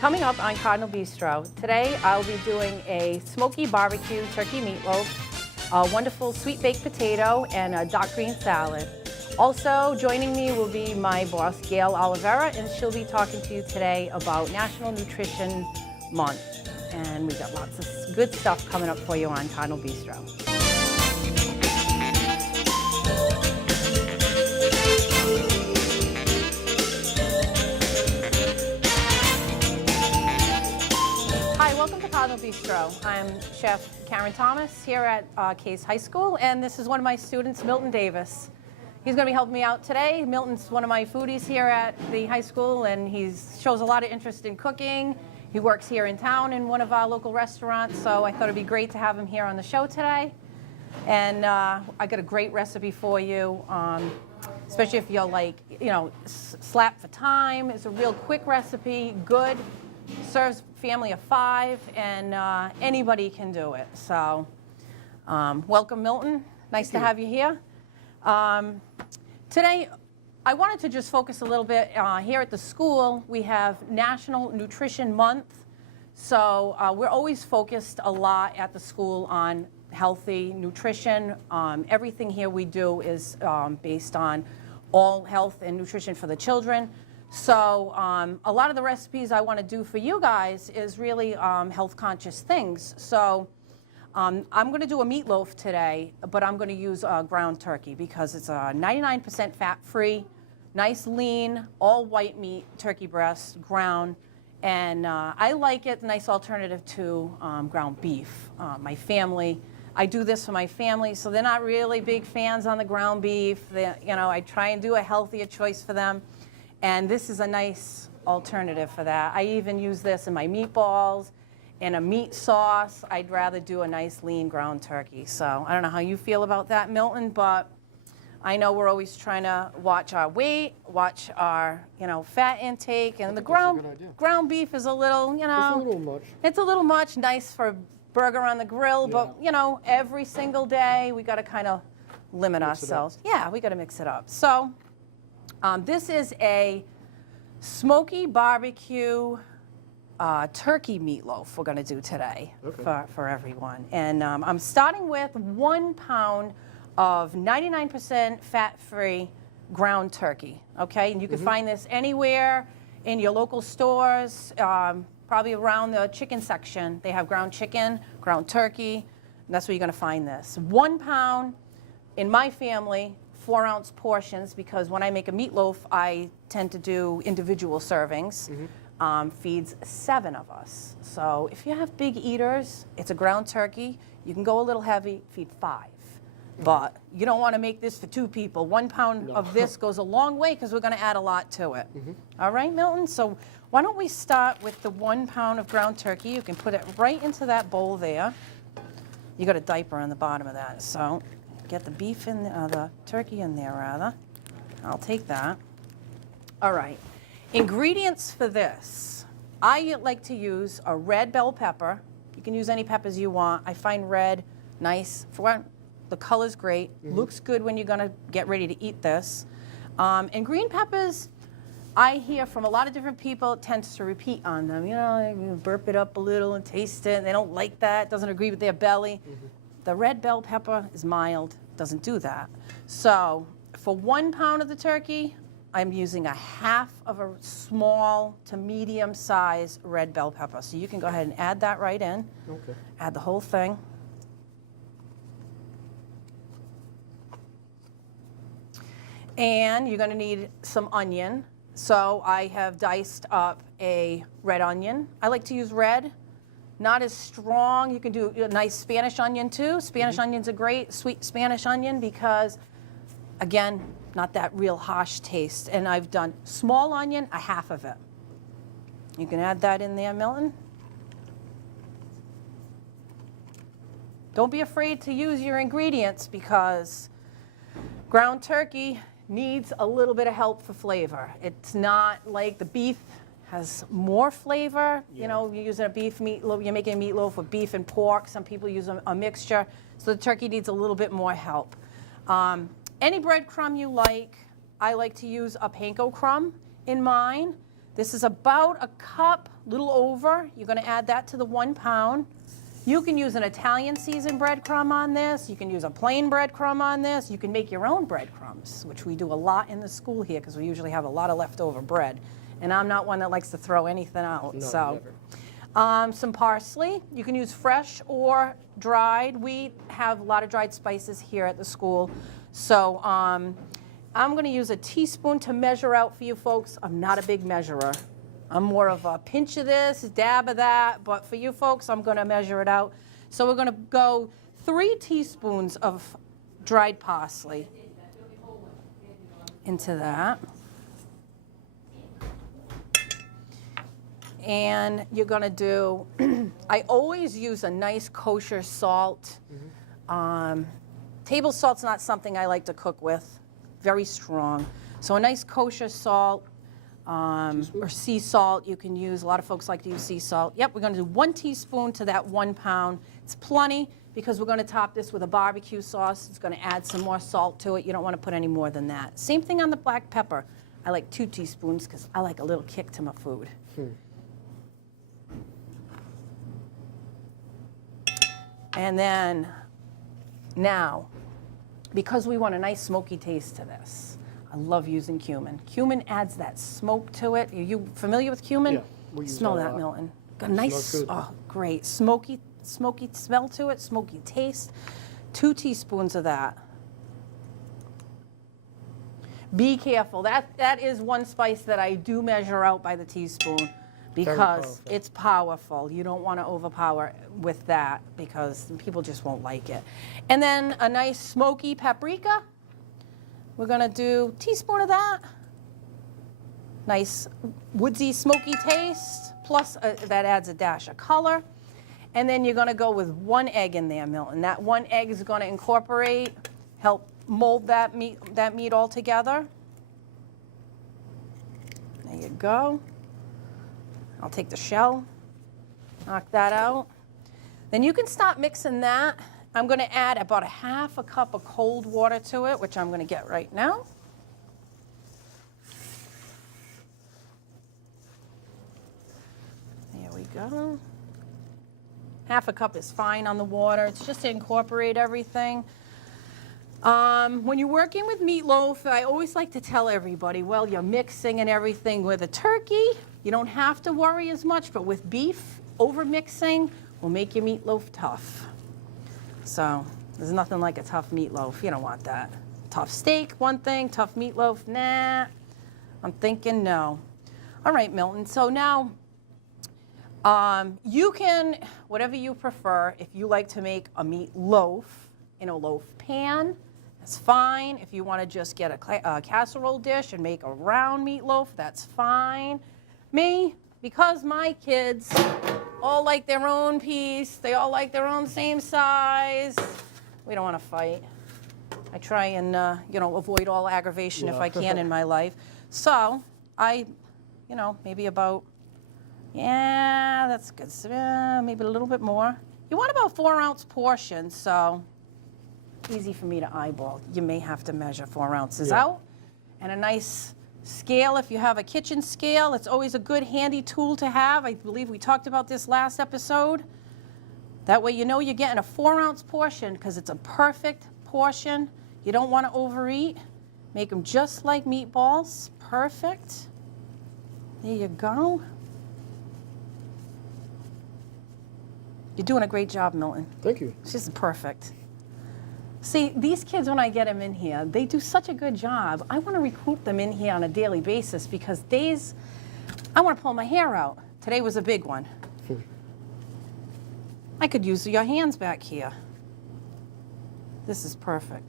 Coming up on Cardinal Bistro, today I'll be doing a smoky barbecue turkey meatloaf, a wonderful sweet baked potato, and a dark green salad. Also joining me will be my boss, Gail Oliveira, and she'll be talking to you today about National Nutrition Month. And we got lots of good stuff coming up for you on Cardinal Bistro. Hi, welcome to Cardinal Bistro. I'm Chef Karen Thomas here at Case High School, and this is one of my students, Milton Davis. He's going to be helping me out today. Milton's one of my foodies here at the high school, and he shows a lot of interest in cooking. He works here in town in one of our local restaurants, so I thought it'd be great to have him here on the show today. And I got a great recipe for you, especially if you're like, slap for time. It's a real quick recipe, good, serves family of 5, and anybody can do it. So welcome, Milton. Nice to have you here. Today, I wanted to just focus a little bit here at the school. We have National Nutrition Month, so we're always focused a lot at the school on healthy nutrition. Everything here we do is based on all health and nutrition for the children. So a lot of the recipes I want to do for you guys is really health conscious things. So I'm going to do a meatloaf today, but I'm going to use ground turkey because it's 99% fat-free, nice lean, all white meat, turkey breast, ground, and I like it, nice alternative to ground beef. My family, I do this for my family, so they're not really big fans on the ground beef. I try and do a healthier choice for them, and this is a nice alternative for that. I even use this in my meatballs. In a meat sauce, I'd rather do a nice lean ground turkey. So I don't know how you feel about that, Milton, but I know we're always trying to watch our weight, watch our, fat intake, and the ground beef is a little, It's a little much. It's a little much, nice for a burger on the grill, but every single day we got to kind of limit ourselves. Yeah, we got to mix it up. So this is a smoky barbecue turkey meatloaf we're going to do today for everyone. And I'm starting with 1 pound of 99% fat-free ground turkey, okay? And you can find this anywhere in your local stores, probably around the chicken section. They have ground chicken, ground turkey, and that's where you're going to find this. 1 pound, in my family, 4-ounce portions, because when I make a meatloaf, I tend to do individual servings. Feeds 7 of us. So if you have big eaters, it's a ground turkey. You can go a little heavy, feed 5. But you don't want to make this for 2 people. 1 pound of this goes a long way because we're going to add a lot to it. All right, Milton? So why don't we start with the 1 pound of ground turkey. You can put it right into that bowl there. You got a diaper on the bottom of that. So get the beef in, the turkey in there, rather. I'll take that. All right. Ingredients for this. I like to use a red bell pepper. You can use any peppers you want. I find red nice. The color's great. Looks good when you're going to get ready to eat this. And green peppers, I hear from a lot of different people, it tends to repeat on them. You burp it up a little and taste it. And they don't like that. It doesn't agree with their belly. The red bell pepper is mild. Doesn't do that. So for 1 pound of the turkey, I'm using 1/2 of a small to medium size red bell pepper. So you can go ahead and add that right in. Okay. Add the whole thing. And you're going to need some onion. So I have diced up a red onion. I like to use red, not as strong. You can do a nice Spanish onion too. Spanish onions are great, sweet Spanish onion, because again, not that real harsh taste. And I've done small onion, 1/2 of it. You can add that in there, Milton. Don't be afraid to use your ingredients, because ground turkey needs a little bit of help for flavor. It's not like the beef has more flavor. You're using a beef meatloaf, you're making a meatloaf with beef and pork. Some people use a mixture. So the turkey needs a little bit more help. Any breadcrumb you like. I like to use a panko crumb in mine. This is about a cup, little over. You're going to add that to the 1 pound. You can use an Italian seasoned breadcrumb on this. You can use a plain breadcrumb on this. You can make your own breadcrumbs, which we do a lot in the school here because we usually have a lot of leftover bread. And I'm not one that likes to throw anything out. No, so, never. some parsley. You can use fresh or dried. We have a lot of dried spices here at the school. So I'm going to use a teaspoon to measure out for you folks. I'm not a big measurer. I'm more of a pinch of this, dab of that, but for you folks, I'm going to measure it out. So we're going to go 3 teaspoons of dried parsley into that. And you're going to do, I always use a nice kosher salt. Table salt's not something I like to cook with, very strong. So a nice kosher salt. Or sea salt you can use. A lot of folks like to use sea salt. Yep, we're going to do 1 teaspoon to that 1 pound. It's plenty because we're going to top this with a barbecue sauce. It's going to add some more salt to it. You don't want to put any more than that. Same thing on the black pepper. I like 2 teaspoons because I like a little kick to my food. And then now, because we want a nice smoky taste to this, I love using cumin. Cumin adds that smoke to it. Are you familiar with cumin? Yeah, we use Smell that a that, lot. Milton. Got a nice, oh, great. Smoky smell to it, smoky taste. 2 teaspoons of that. Be careful. That is one spice that I do measure out by the teaspoon because it's powerful. You don't want to overpower with that because people just won't like it. And then a nice smoky paprika. We're going to do a teaspoon of that. Nice woodsy, smoky taste. Plus, that adds a dash of color. And then you're going to go with 1 egg in there, Milton. That 1 egg is going to incorporate, help mold that meat all together. There you go. I'll take the shell, knock that out. Then you can start mixing that. I'm going to add about a 1/2 cup of cold water to it, which I'm going to get right now. There we go. 1/2 cup is fine on the water. It's just to incorporate everything. When you're working with meatloaf, I always like to tell everybody, well, you're mixing and everything with a turkey. You don't have to worry as much, but with beef, over mixing will make your meatloaf tough. So there's nothing like a tough meatloaf. You don't want that. Tough steak, one thing. Tough meatloaf, nah. I'm thinking no. All right, Milton. So now you can, whatever you prefer, if you like to make a meatloaf in a loaf pan, that's fine. If you want to just get a casserole dish and make a round meatloaf, that's fine. Me, because my kids all like their own piece, they all like their own same size, we don't want to fight. I try and, avoid all aggravation if I can in my life. So maybe about, yeah, that's good. So, maybe a little bit more. You want about 4-ounce portions, so easy for me to eyeball. You may have to measure 4 ounces out. And a nice scale, if you have a kitchen scale, it's always a good handy tool to have. I believe we talked about this last episode. That way you know you're getting a 4-ounce portion because it's a perfect portion. You don't want to overeat. Make them just like meatballs. Perfect. There you go. You're doing a great job, Milton. Thank you. It's just perfect. See, these kids, when I get them in here, they do such a good job. I want to recruit them in here on a daily basis because I want to pull my hair out. Today was a big one. I could use your hands back here. This is perfect.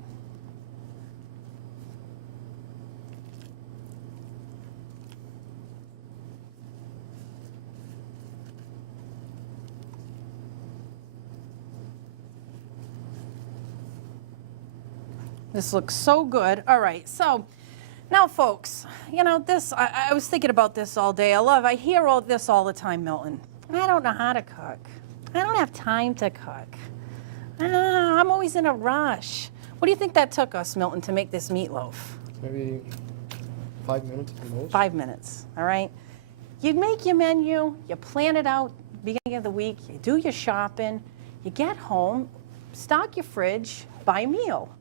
This looks so good. All right, so now, folks, this, I was thinking about this all day. I hear all this all the time, Milton. I don't know how to cook. I don't have time to cook. I'm always in a rush. What do you think that took us, Milton, to make this meatloaf? Maybe 5 minutes at the most. 5 minutes, all right? You make your menu, you plan it out beginning of the week, you do your shopping, you get home, stock your fridge, buy a meal.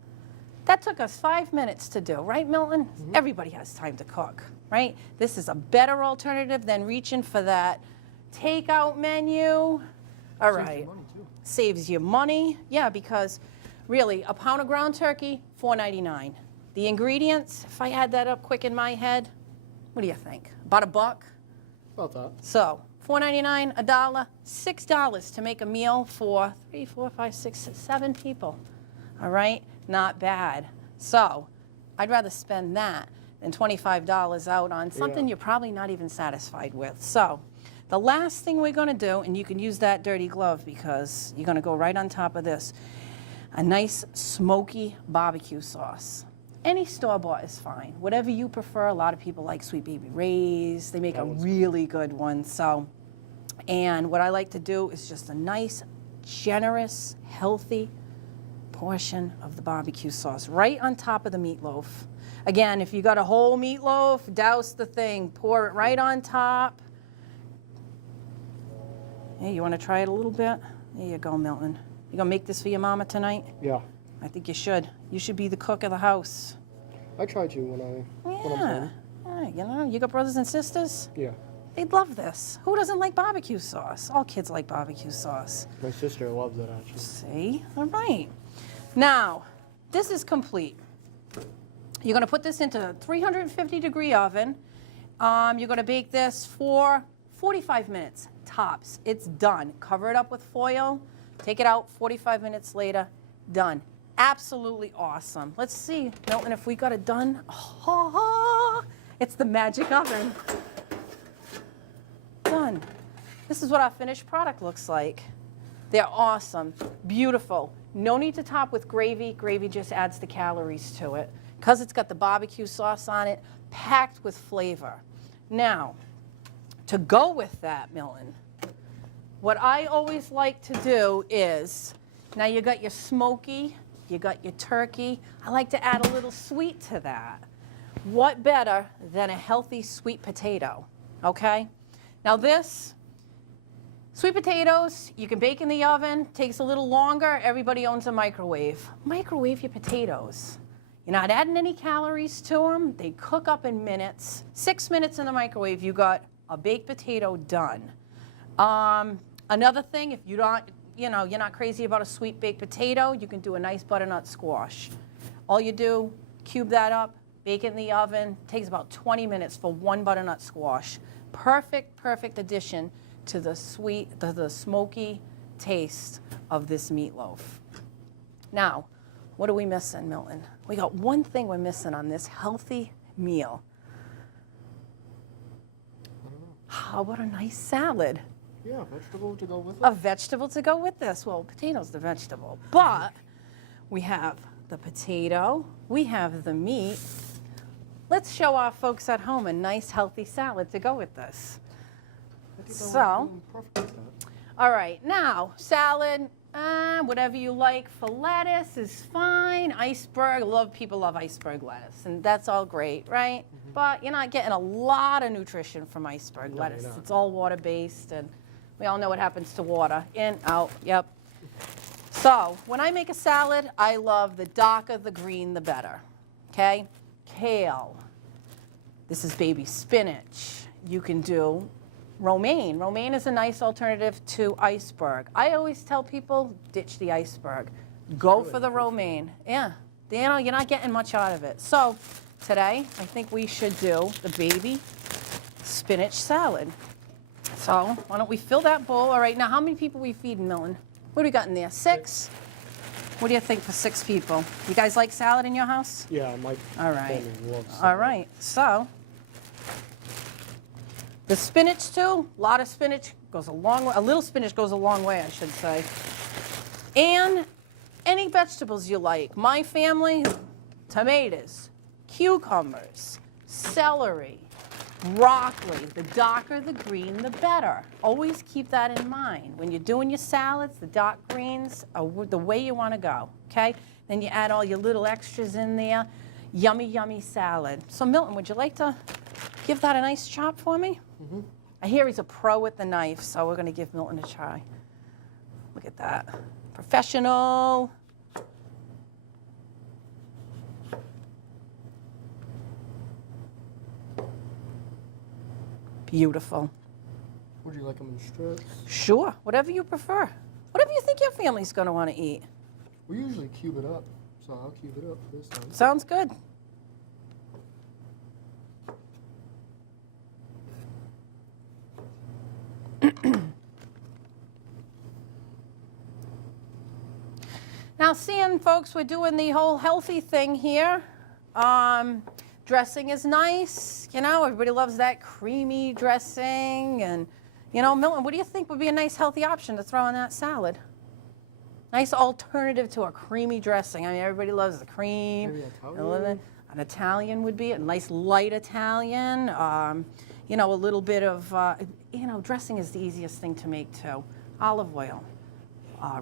That took us 5 minutes to do, right, Milton? Everybody has time to cook, right? This is a better alternative than reaching for that takeout menu. All right. Saves you money. Yeah, because really, a pound of ground turkey, $4.99. The ingredients, if I add that up quick in my head, what do you think? About $1? About that. So, $4.99, $1, $6 to make a meal for 3, 4, 5, 6, 7 people. All right? Not bad. So, I'd rather spend that than $25 out on something you're probably not even satisfied with. So, the last thing we're going to do, and you can use that dirty glove because you're going to go right on top of this, a nice smoky barbecue sauce. Any store-bought is fine. Whatever you prefer. A lot of people like Sweet Baby Ray's. They make a really good one. So, and what I like to do is just a nice, generous, healthy portion of the barbecue sauce right on top of the meatloaf. Again, if you got a whole meatloaf, douse the thing, pour it right on top. Hey, you want to try it a little bit? There you go, Milton. You gonna make this for your mama tonight? Yeah. I think you should. You should be the cook of the house. I try to when I'm home. Yeah, you know, you got brothers and sisters? Yeah. They'd love this. Who doesn't like barbecue sauce? All kids like barbecue sauce. My sister loves it, actually. See? All right. Now, this is complete. You're gonna put this into a 350-degree oven. You're gonna bake this for 45 minutes, tops. It's done. Cover it up with foil. Take it out 45 minutes later. Done. Absolutely awesome. Let's see, Milton, if we got it done. Oh, it's the magic oven. Done. This is what our finished product looks like. They're awesome, beautiful. No need to top with gravy. Gravy just adds the calories to it. Because it's got the barbecue sauce on it, packed with flavor. Now, to go with that, Milton, what I always like to do is, now you got your smoky, you got your turkey. I like to add a little sweet to that. What better than a healthy sweet potato, okay? Now this, sweet potatoes, you can bake in the oven, takes a little longer. Everybody owns a microwave. Microwave your potatoes. You're not adding any calories to them. They cook up in minutes. 6 minutes in the microwave, you got a baked potato done. Another thing, if you don't, you're not crazy about a sweet baked potato, you can do a nice butternut squash. All you do, cube that up, bake it in the oven. Takes about 20 minutes for one butternut squash. Perfect, perfect addition to the sweet, the smoky taste of this meatloaf. Now, what are we missing, Milton? We got one thing we're missing on this healthy meal. How about a nice salad? Yeah, vegetable to go with it. A vegetable to go with this. Well, potato's the vegetable. But we have the potato, we have the meat. Let's show our folks at home a nice healthy salad to go with this. So, all right, now salad, whatever you like for lettuce is fine. Iceberg, people love iceberg lettuce, and that's all great, right? But you're not getting a lot of nutrition from iceberg lettuce. It's all water-based, and we all know what happens to water. In, out, yep. So when I make a salad, I love the darker the green, the better, okay? Kale. This is baby spinach. You can do romaine. Romaine is a nice alternative to iceberg. I always tell people, ditch the iceberg. Go for the romaine. Yeah, you're not getting much out of it. So today, I think we should do the baby spinach salad. So why don't we fill that bowl? All right, now how many people are we feeding, Milton? What do we got in there, 6? What do you think for 6 people? You guys like salad in your house? Yeah, my family loves salad. All right, so the spinach too, a lot of spinach goes a long way, a little spinach goes a long way, I should say. And any vegetables you like. My family, tomatoes, cucumbers, celery, broccoli. The darker the green, the better. Always keep that in mind. When you're doing your salads, the dark greens are the way you want to go, okay? Then you add all your little extras in there. Yummy, yummy salad. So Milton, would you like to give that a nice chop for me? I hear he's a pro with the knife, so we're going to give Milton a try. Look at that. Professional. Beautiful. Would you like them in strips? Sure, whatever you prefer. Whatever you think your family's going to want to eat. We usually cube it up, so I'll cube it up this time. Sounds good. Now, seeing folks, we're doing the whole healthy thing here. Dressing is nice, you know, everybody loves that creamy dressing. And, you know, Milton, what do you think would be a nice healthy option to throw in that salad? Nice alternative to a creamy dressing. I mean, everybody loves the cream. Maybe Italian? An Italian would be a nice light Italian. You know, a little bit of, you know, dressing is the easiest thing to make too. Olive oil,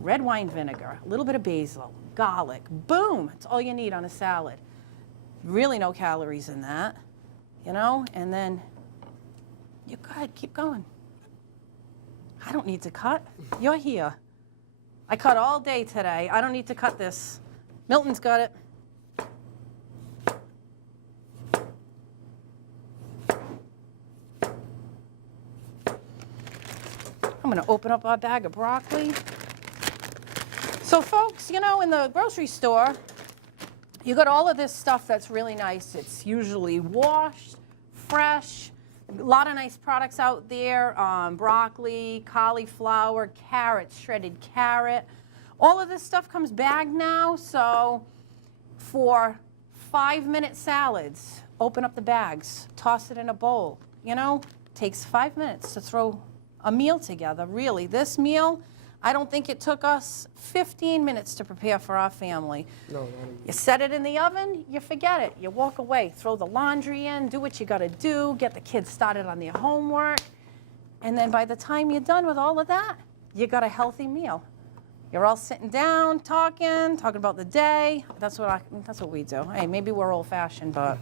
red wine vinegar, a little bit of basil, garlic. Boom! It's all you need on a salad. Really no calories in that, you know? And then you're good. Keep going. I don't need to cut. You're here. I cut all day today. I don't need to cut this. Milton's got it. I'm going to open up our bag of broccoli. So folks, you know, in the grocery store, you got all of this stuff that's really nice. It's usually washed, fresh, a lot of nice products out there. Broccoli, cauliflower, carrots, shredded carrot. All of this stuff comes bagged now. So for 5-minute salads, open up the bags, toss it in a bowl. You know, takes 5 minutes to throw a meal together. Really, this meal, I don't think it took us 15 minutes to prepare for our family. No, not even. You set it in the oven, you forget it. You walk away, throw the laundry in, do what you got to do, get the kids started on their homework. And then by the time you're done with all of that, you got a healthy meal. You're all sitting down, talking about the day. That's what we do. Hey, maybe we're old-fashioned, but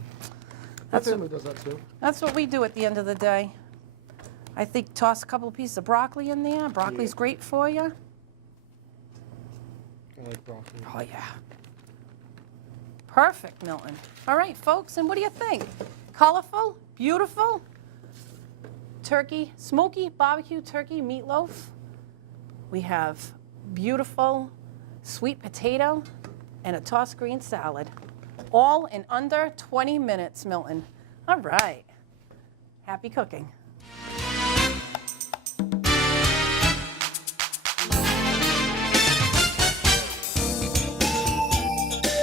My family does that too. that's what we do at the end of the day. I think toss a couple of pieces of broccoli in there. Broccoli's great for you. I like broccoli. Oh, yeah. Perfect, Milton. All right, folks, and what do you think? Colorful, beautiful, turkey, smoky barbecue turkey meatloaf. We have beautiful sweet potato and a tossed green salad, all in under 20 minutes, Milton. All right. Happy cooking.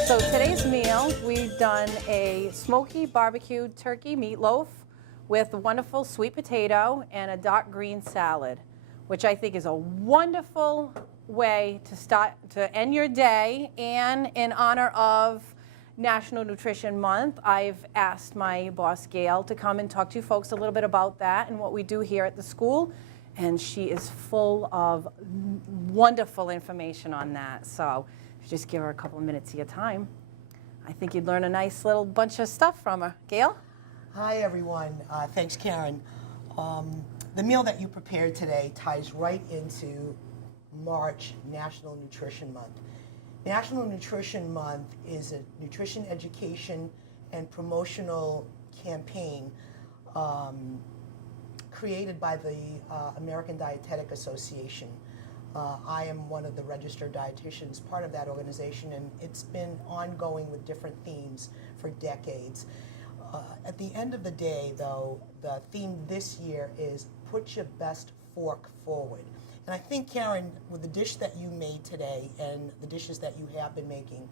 So today's meal, we've done a smoky barbecue turkey meatloaf with wonderful sweet potato and a dark green salad, which I think is a wonderful way to end your day. And in honor of National Nutrition Month, I've asked my boss, Gail, to come and talk to you folks a little bit about that and what we do here at the school. And she is full of wonderful information on that. So if you just give her a couple of minutes of your time, I think you'd learn a nice little bunch of stuff from her. Gail? Hi, everyone. Thanks, Karen. The meal that you prepared today ties right into March National Nutrition Month. National Nutrition Month is a nutrition education and promotional campaign created by the American Dietetic Association. I am one of the registered dietitians, part of that organization, and it's been ongoing with different themes for decades. At the end of the day, though, the theme this year is put your best fork forward. And I think, Karen, with the dish that you made today and the dishes that you have been making,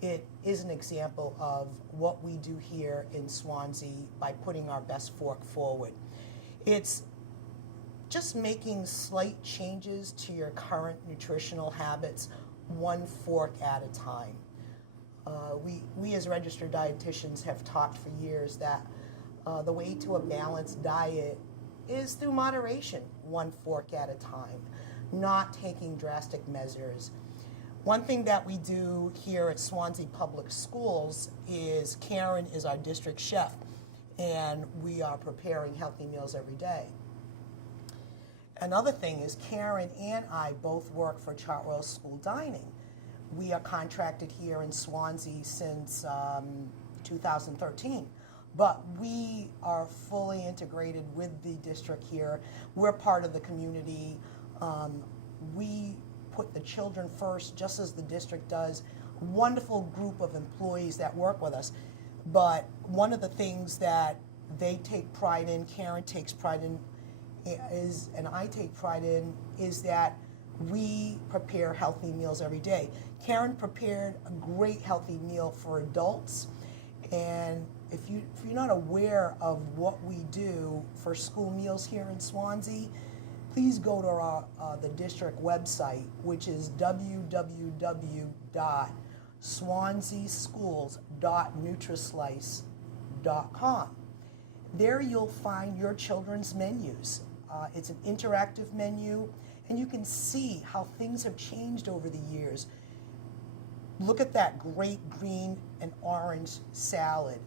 it is an example of what we do here in Swansea by putting our best fork forward. It's just making slight changes to your current nutritional habits, one fork at a time. We as registered dietitians have talked for years that the way to a balanced diet is through moderation, one fork at a time, not taking drastic measures. One thing that we do here at Swansea Public Schools is Karen is our district chef, and we are preparing healthy meals every day. Another thing is Karen and I both work for Chartwell School Dining. We are contracted here in Swansea since 2013, but we are fully integrated with the district here. We're part of the community. We put the children first, just as the district does. Wonderful group of employees that work with us. But one of the things that they take pride in, Karen takes pride in, and I take pride in, is that we prepare healthy meals every day. Karen prepared a great healthy meal for adults, and if you're not aware of what we do for school meals here in Swansea, please go to the district website, which is www.swanseaschools.nutrislice.com. There you'll find your children's menus. It's an interactive menu, and you can see how things have changed over the years. Look at that great green and orange salad,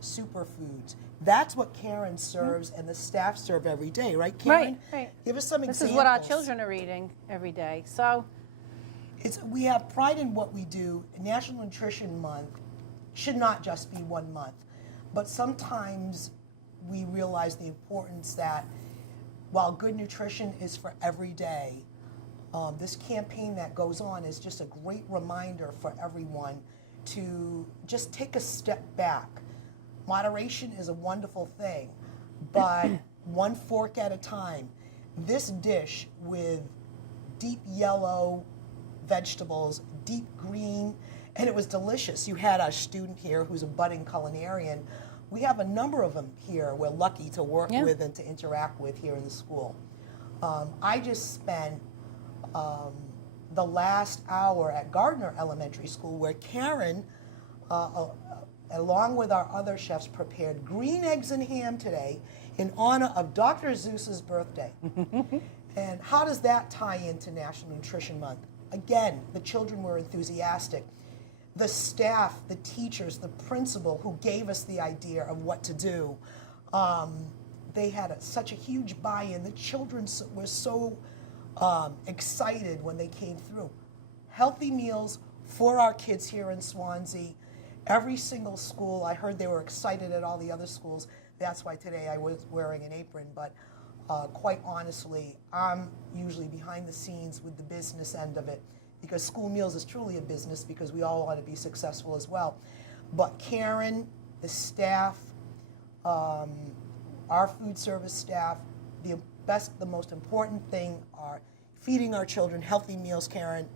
superfoods. That's what Karen serves and the staff serve every day, right, Karen? Right. Give us some This examples. is what our children are eating every day. So, We have pride in what we do. National Nutrition Month should not just be 1 month, but sometimes we realize the importance that while good nutrition is for every day, this campaign that goes on is just a great reminder for everyone to just take a step back. Moderation is a wonderful thing, but one fork at a time. This dish with deep yellow vegetables, deep green, and it was delicious. You had our student here who's a budding culinarian. We have a number of them here we're lucky to work with and to interact with here in the school. I just spent the last hour at Gardner Elementary School where Karen, along with our other chefs, prepared green eggs and ham today in honor of Dr. Seuss's birthday. And how does that tie into National Nutrition Month? Again, the children were enthusiastic. The staff, the teachers, the principal who gave us the idea of what to do, they had such a huge buy-in. The children were so excited when they came through. Healthy meals for our kids here in Swansea. Every single school, I heard they were excited at all the other schools. That's why today I was wearing an apron, but quite honestly, I'm usually behind the scenes with the business end of it, because school meals is truly a business because we all want to be successful as well. But Karen, the staff, our food service staff, the most important thing are feeding our children healthy meals, Karen.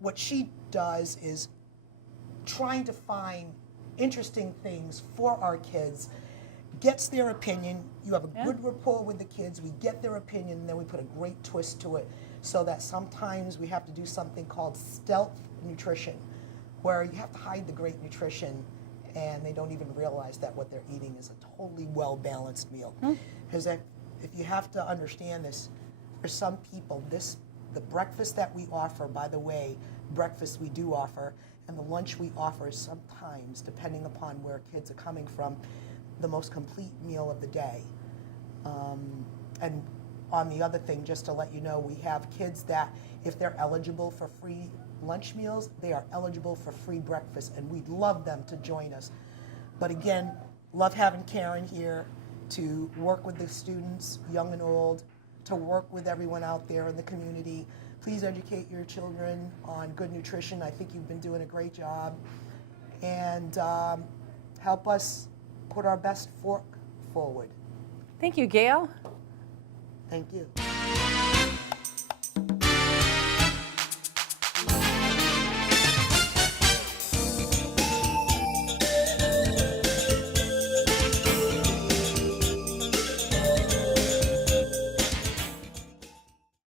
What she does is trying to find interesting things for our kids, gets their opinion. You have a good rapport with the kids. We get their opinion, and then we put a great twist to it, so that sometimes we have to do something called stealth nutrition, where you have to hide the great nutrition, and they don't even realize that what they're eating is a totally well-balanced meal. Because if you have to understand this, for some people, the breakfast that we offer, by the way, breakfast we do offer, and the lunch we offer is sometimes, depending upon where kids are coming from, the most complete meal of the day. And on the other thing, just to let you know, we have kids that, if they're eligible for free lunch meals, they are eligible for free breakfast, and we'd love them to join us. But again, love having Karen here to work with the students, young and old, to work with everyone out there in the community. Please educate your children on good nutrition. I think you've been doing a great job. And help us put our best fork forward. thank you, Gail. Thank you.